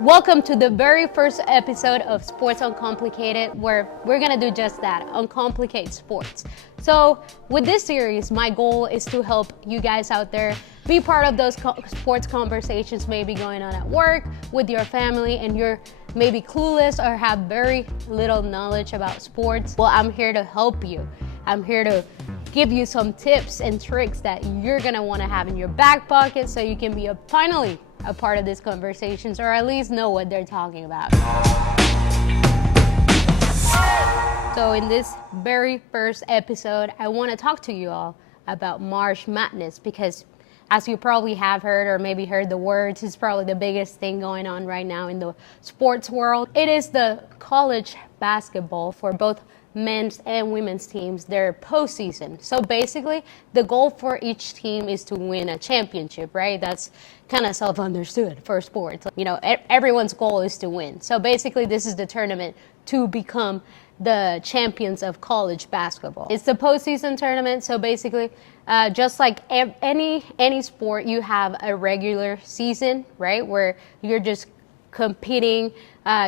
Welcome to the very first episode of Sports Uncomplicated, where we're gonna do just that, uncomplicate sports. So with this series, my goal is to help you guys out there be part of those sports conversations maybe going on at work, with your family, and you're maybe clueless or have very little knowledge about sports. Well, I'm here to help you. I'm here to give you some tips and tricks that you're gonna wanna have in your back pocket so you can be finally a part of these conversations, or at least know what they're talking about. So in this very first episode, I want to talk to you all about March Madness, because as you probably have heard or maybe heard the words, it's probably the biggest thing going on right now in the sports world. It is the college basketball for both men's and women's teams, their postseason. So basically, the goal for each team is to win a championship, right? That's kind of self-understood for sports. You know, everyone's goal is to win. So basically, this is the tournament to become the champions of college basketball. It's the postseason tournament, so basically, just like any sport, you have a regular season, right, where you're just competing.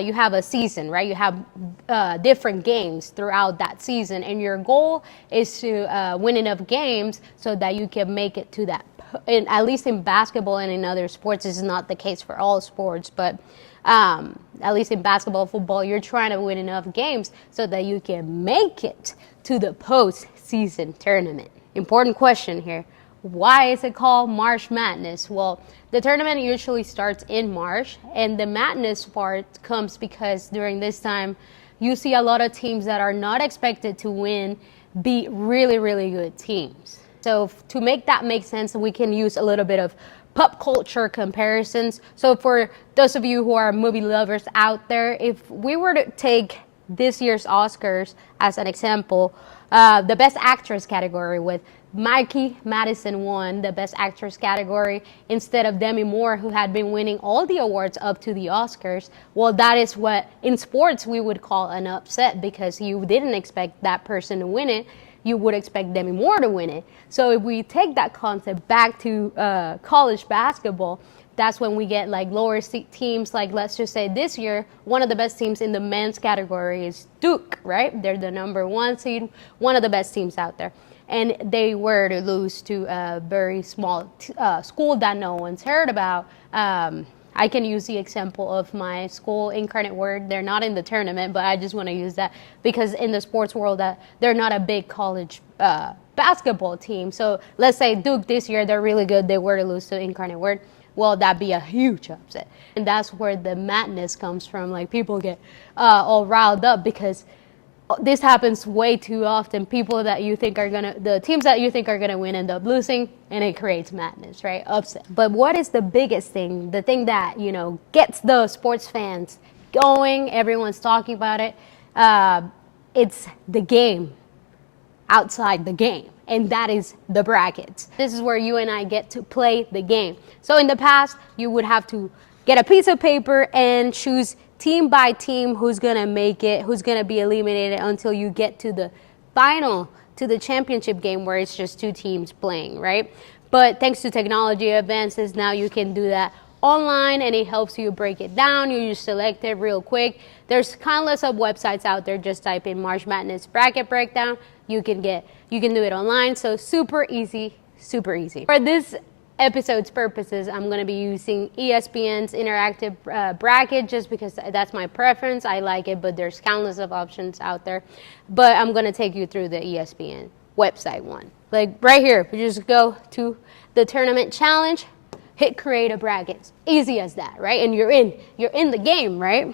You have a season, right? You have different games throughout that season, and your goal is to win enough games so that you can make it to that. At least in basketball and in other sports, this is not the case for all sports, but at least in basketball, football, you're trying to win enough games so that you can make it to the postseason tournament. Important question here. Why is it called March Madness? Well, the tournament usually starts in March, and the madness part comes because during this time, you see a lot of teams that are not expected to win beat really, really good teams. So to make that make sense, we can use a little bit of pop culture comparisons. So for those of you who are movie lovers out there, if we were to take this year's Oscars as an example, the Best Actress category with Mikey Madison won the Best Actress category instead of Demi Moore, who had been winning all the awards up to the Oscars. Well, that is what in sports we would call an upset, because you didn't expect that person to win it. You would expect Demi Moore to win it. So if we take that concept back to college basketball, that's when we get like lower teams. Like, let's just say this year, one of the best teams in the men's category is Duke, right? They're the number 1 seed, one of the best teams out there. And they were to lose to a very small school that no one's heard about. I can use the example of my school, Incarnate Word. They're not in the tournament, but I just want to use that because in the sports world, they're not a big college basketball team. So let's say Duke this year, they're really good. They were to lose to Incarnate Word. Well, that'd be a huge upset. And that's where the madness comes from. Like, people get all riled up because this happens way too often. People that you think the teams that you think are gonna win end up losing, and it creates madness, right? Upset. But what is the biggest thing? The thing that, gets the sports fans going, everyone's talking about it, it's the game outside the game, and that is the brackets. This is where you and I get to play the game. So in the past, you would have to get a piece of paper and choose team by team who's going to make it, who's going to be eliminated until you get to the final, to the championship game where it's just 2 teams playing, right? But thanks to technology advances, now you can do that online, and it helps you break it down. You just select it real quick. There's countless of websites out there. Just type in March Madness bracket breakdown. You can do it online. So super easy, super easy. For this episode's purposes, I'm going to be using ESPN's interactive bracket just because that's my preference. I like it, but there's countless of options out there. But I'm going to take you through the ESPN website one. Like right here, you just go to the tournament challenge, hit create a bracket. Easy as that, right? And you're in the game, right?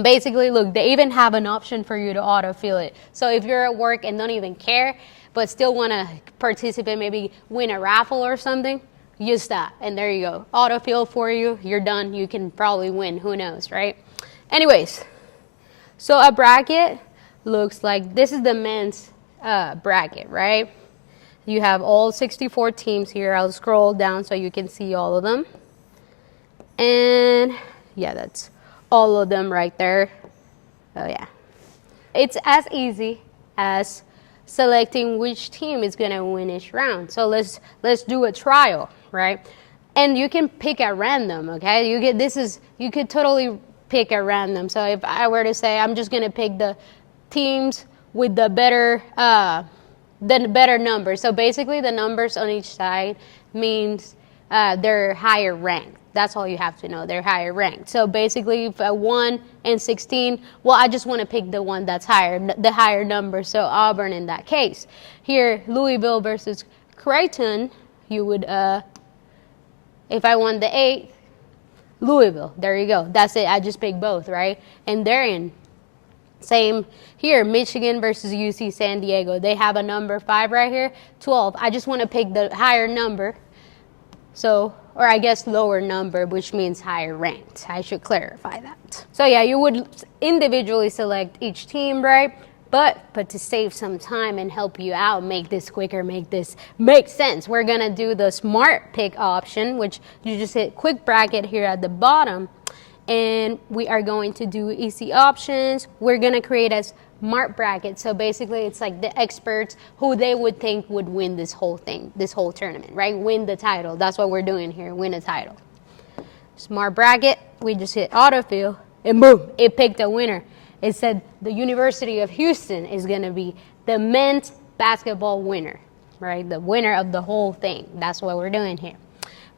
Basically, look, they even have an option for you to autofill it. So if you're at work and don't even care, but still want to participate, maybe win a raffle or something, use that. And there you go. Autofill for you. You're done. You can probably win. Who knows, right? Anyways, so a bracket looks like this is the men's bracket, right? You have all 64 teams here. I'll scroll down so you can see all of them. And yeah, that's all of them right there. Oh yeah. It's as easy as selecting which team is going to win each round. So let's do a trial, right? And you can pick at random, okay? You could totally pick at random. So if I were to say I'm just gonna pick the teams with the better numbers. So basically the numbers on each side means they're higher ranked. That's all you have to know. They're higher ranked. So basically, if 1 and 16, well, I just want to pick the one that's higher, the higher number. So Auburn in that case. Here, Louisville versus Creighton, you would, if I want the 8, Louisville. There you go. That's it. I just picked both, right? And they're in. Same here, Michigan versus UC San Diego. They have a number 5 right here, 12. I just want to pick the higher number. So, or I guess lower number, which means higher ranked. I should clarify that. So yeah, you would individually select each team, right? But to save some time and help you out, make this quicker, make this make sense, we're gonna do the smart pick option, which you just hit quick bracket here at the bottom. And we are going to do easy options. We're gonna create a smart bracket. So basically it's like the experts who they would think would win this whole thing, this whole tournament, right? Win the title. That's what we're doing here, win a title. Smart bracket, we just hit autofill and boom, it picked a winner. It said the University of Houston is gonna be the men's basketball winner, right? The winner of the whole thing. That's what we're doing here.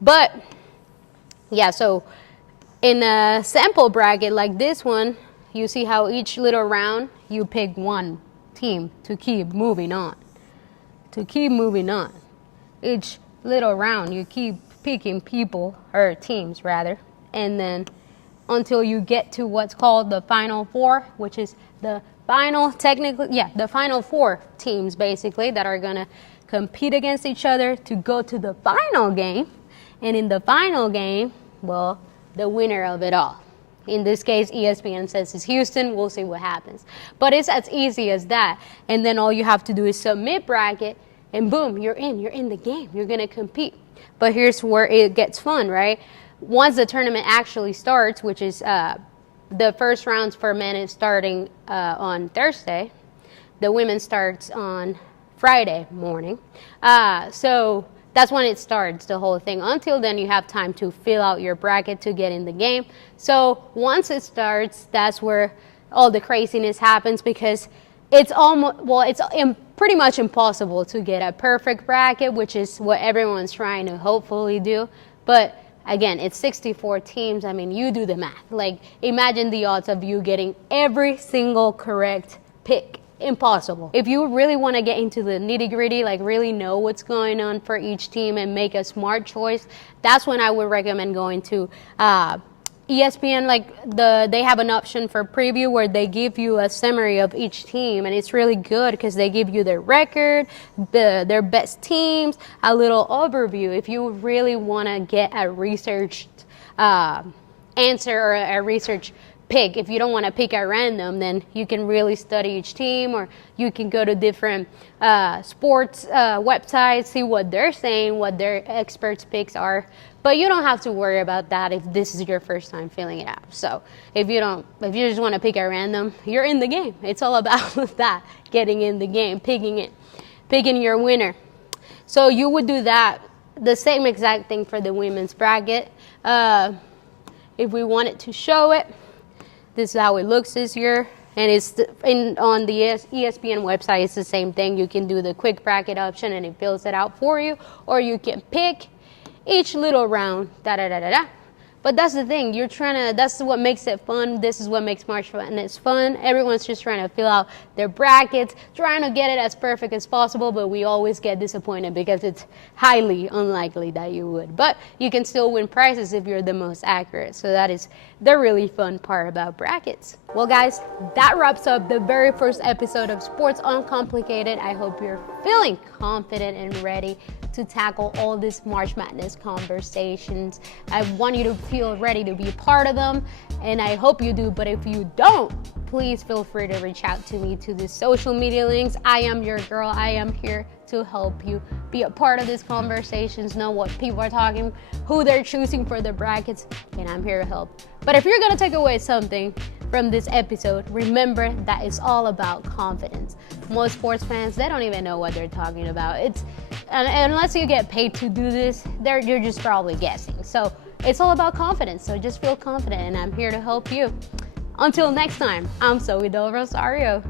But yeah, so in a sample bracket like this one, you see how each little round you pick one team to keep moving on. To keep moving on. Each little round you keep picking people, or teams rather, and then until you get to what's called the Final Four, which is the final, the Final Four teams basically that are gonna compete against each other to go to the final game. And in the final game, well, the winner of it all. In this case, ESPN says it's Houston. We'll see what happens. But it's as easy as that. And then all you have to do is submit bracket, and boom, you're in the game. You're going to compete. But here's where it gets fun, right? Once the tournament actually starts, which is the first rounds for men is starting on Thursday. The women starts on Friday morning. So that's when it starts, the whole thing. Until then, you have time to fill out your bracket to get in the game. So once it starts, that's where all the craziness happens, because it's pretty much impossible to get a perfect bracket, which is what everyone's trying to hopefully do. But again, it's 64 teams. I mean, you do the math. Like, imagine the odds of you getting every single correct pick. Impossible. If you really want to get into the nitty-gritty, like really know what's going on for each team and make a smart choice, that's when I would recommend going to ESPN. Like they have an option for preview where they give you a summary of each team, and it's really good because they give you their record, their best teams, a little overview. If you really want to get a researched answer or a research pick, if you don't want to pick at random, then you can really study each team, or you can go to different sports websites, see what they're saying, what their experts picks are. But you don't have to worry about that if this is your first time filling it out. So if you just want to pick at random, you're in the game. It's all about that, getting in the game, picking your winner. So you would do that, the same exact thing for the women's bracket. If we wanted to show it, this is how it looks this year, and it's on the ESPN website. It's the same thing. You can do the quick bracket option, and it fills it out for you, or you can pick each little round. But that's the thing. That's what makes it fun. This is what makes March Madness fun. Everyone's just trying to fill out their brackets, trying to get it as perfect as possible, but we always get disappointed because it's highly unlikely that you would. But you can still win prizes if you're the most accurate. So that is the really fun part about brackets. Well, guys, that wraps up the very first episode of Sports Uncomplicated. I hope you're feeling confident and ready to tackle all these March Madness conversations. I want you to feel ready to be part of them, and I hope you do. But if you don't, please feel free to reach out to me to the social media links. I am your girl. I am here to help you be a part of these conversations, know what people are talking, who they're choosing for their brackets, and I'm here to help. But if you're gonna take away something from this episode, remember that it's all about confidence. Most sports fans, they don't even know what they're talking about. unless you get paid to do this, you're just probably guessing. So it's all about confidence. So just feel confident, and I'm here to help you. Until next time, I'm Zoe Del Rosario.